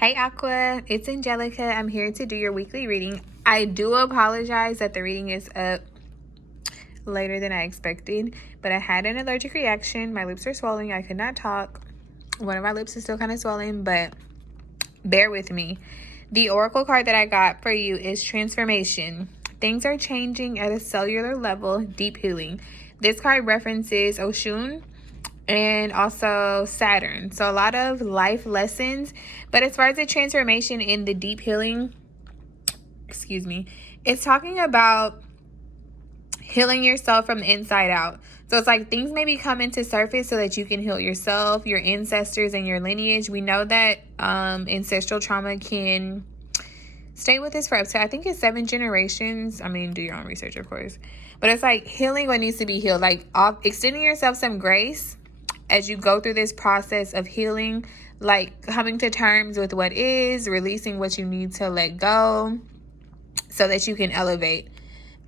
Hey Aqua, it's Angelica. I'm here to do your weekly reading. I do apologize that the reading is up later than I expected, but I had an allergic reaction. My lips are swollen. I could not talk. One of my lips is still kind of swollen, but bear with me. The oracle card that I got for you is Transformation. Things are changing at a cellular level, deep healing. This card references Oshun and also Saturn. So a lot of life lessons. But as far as the transformation in the deep healing, it's talking about healing yourself from the inside out. So it's like things maybe come into surface so that you can heal yourself, your ancestors, and your lineage. We know that ancestral trauma can stay with us for up to, I think it's 7 generations. I mean, do your own research, of course. But it's like healing what needs to be healed, like extending yourself some grace as you go through this process of healing, like coming to terms with what is, releasing what you need to let go so that you can elevate.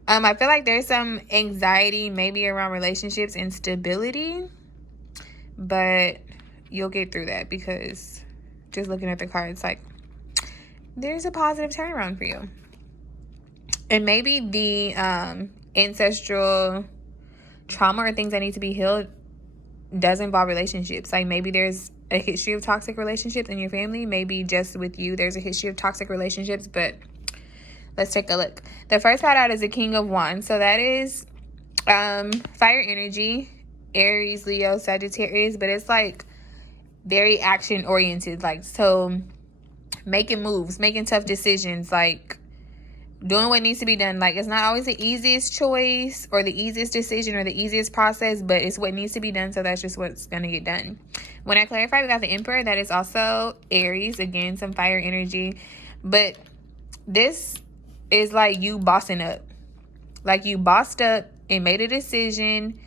I feel like there's some anxiety maybe around relationships and stability, but you'll get through that because just looking at the cards, like there's a positive turnaround for you. And maybe the ancestral trauma or things that need to be healed does involve relationships. Like maybe there's a history of toxic relationships in your family. Maybe just with you there's a history of toxic relationships, but let's take a look. The first card out is the King of Wands. So that is fire energy, Aries, Leo, Sagittarius, but it's like very action oriented. Like, so making moves, making tough decisions, like doing what needs to be done. Like, it's not always the easiest choice or the easiest decision or the easiest process, but it's what needs to be done. So that's just what's going to get done. When I clarify, we got the Emperor. That is also Aries. Again, some fire energy. But this is like you bossing up. Like you bossed up and made a decision.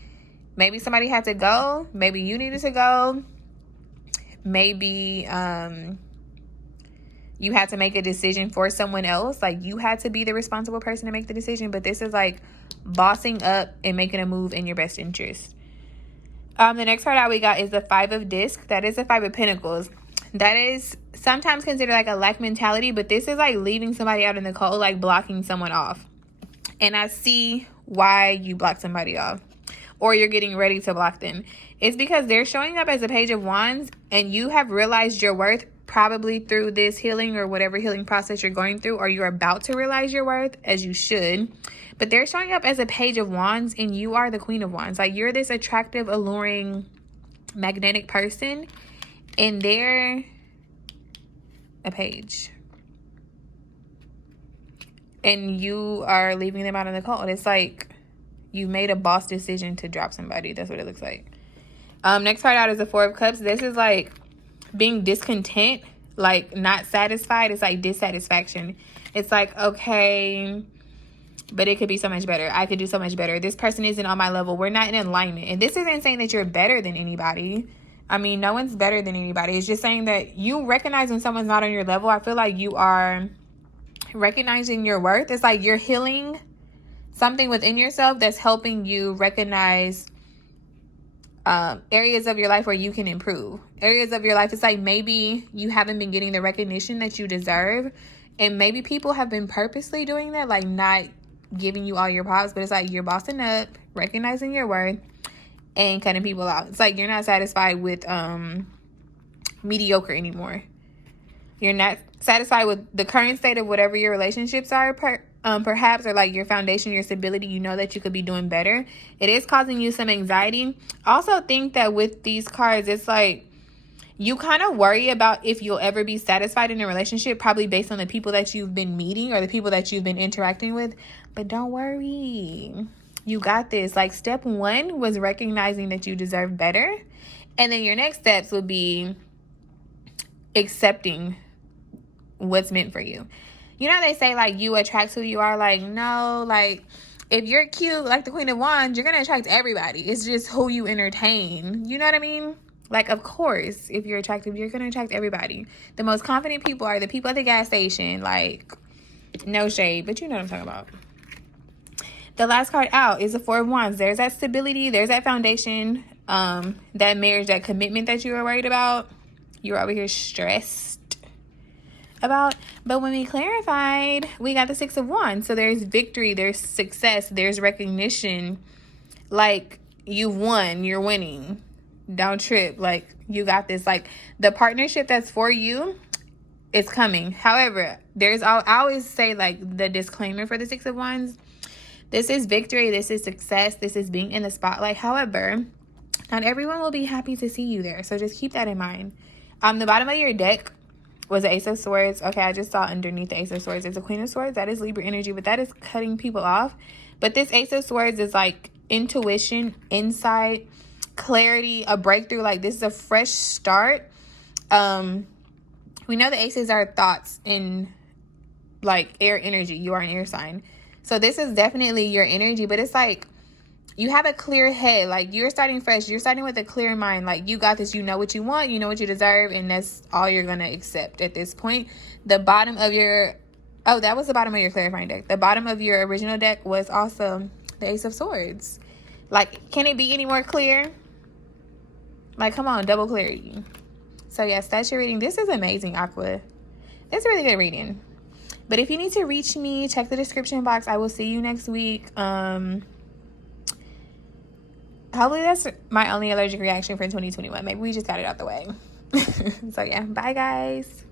Maybe somebody had to go. Maybe you needed to go. Maybe you had to make a decision for someone else. Like you had to be the responsible person to make the decision. But this is like bossing up and making a move in your best interest. The next card out we got is the Five of Discs. That is the Five of Pentacles. That is sometimes considered like a lack mentality, but this is like leaving somebody out in the cold, like blocking someone off. And I see why you block somebody off or you're getting ready to block them. It's because they're showing up as a Page of Wands and you have realized your worth probably through this healing or whatever healing process you're going through, or you're about to realize your worth, as you should. But they're showing up as a Page of Wands and you are the Queen of Wands. Like you're this attractive, alluring, magnetic person and they're a page. And you are leaving them out in the cold. It's like you made a boss decision to drop somebody. That's what it looks like. Next card out is the Four of Cups. This is like being discontent, like not satisfied. It's like dissatisfaction. It's like, okay, but it could be so much better. I could do so much better. This person isn't on my level. We're not in alignment. And this isn't saying that you're better than anybody. I mean, no one's better than anybody. It's just saying that you recognize when someone's not on your level. I feel like you are recognizing your worth. It's like you're healing something within yourself that's helping you recognize areas of your life where you can improve. Areas of your life, it's like maybe you haven't been getting the recognition that you deserve. And maybe people have been purposely doing that, like not giving you all your props. But it's like you're bossing up, recognizing your worth, and cutting people out. It's like you're not satisfied with mediocre anymore. You're not satisfied with the current state of whatever your relationships are, perhaps, or like your foundation, your stability. You know that you could be doing better. It is causing you some anxiety. Also think that with these cards, it's like you kind of worry about if you'll ever be satisfied in a relationship, probably based on the people that you've been meeting or the people that you've been interacting with. But don't worry. You got this. Like step 1 was recognizing that you deserve better. And then your next steps would be accepting what's meant for you. You know, they say like you attract who you are. Like, no, like if you're cute, like the Queen of Wands, you're going to attract everybody. It's just who you entertain. You know what I mean? Like, of course, if you're attractive, you're going to attract everybody. The most confident people are the people at the gas station. Like, no shade, but you know what I'm talking about. The last card out is the Four of Wands. There's that stability. There's that foundation, that marriage, that commitment that you were worried about. You're over here stressed. about. But when we clarified, we got the Six of Wands. So there's victory, there's success, there's recognition. Like, you've won, you're winning. Don't trip. Like, you got this. Like, the partnership that's for you is coming. However, I always say, like, the disclaimer for the Six of Wands. This is victory. This is success. This is being in the spotlight. However, not everyone will be happy to see you there. So just keep that in mind. The bottom of your deck was the Ace of Swords. Okay, I just saw underneath the Ace of Swords is a Queen of Swords. That is Libra energy, but that is cutting people off. But this Ace of Swords is like intuition, insight, clarity, a breakthrough. Like, this is a fresh start. We know the aces are thoughts in like air energy. You are an air sign. So this is definitely your energy, but it's like you have a clear head. Like, you're starting fresh. You're starting with a clear mind. Like, you got this. You know what you want. You know what you deserve. And that's all you're going to accept at this point. The bottom of your... Oh, that was the bottom of your clarifying deck. The bottom of your original deck was also the Ace of Swords. Like, can it be any more clear? Like, come on, double clarity. So, yes, that's your reading. This is amazing, Aqua. It's a really good reading. But if you need to reach me, check the description box. I will see you next week. Hopefully that's my only allergic reaction for 2021. Maybe we just got it out the way. So, yeah. Bye, guys.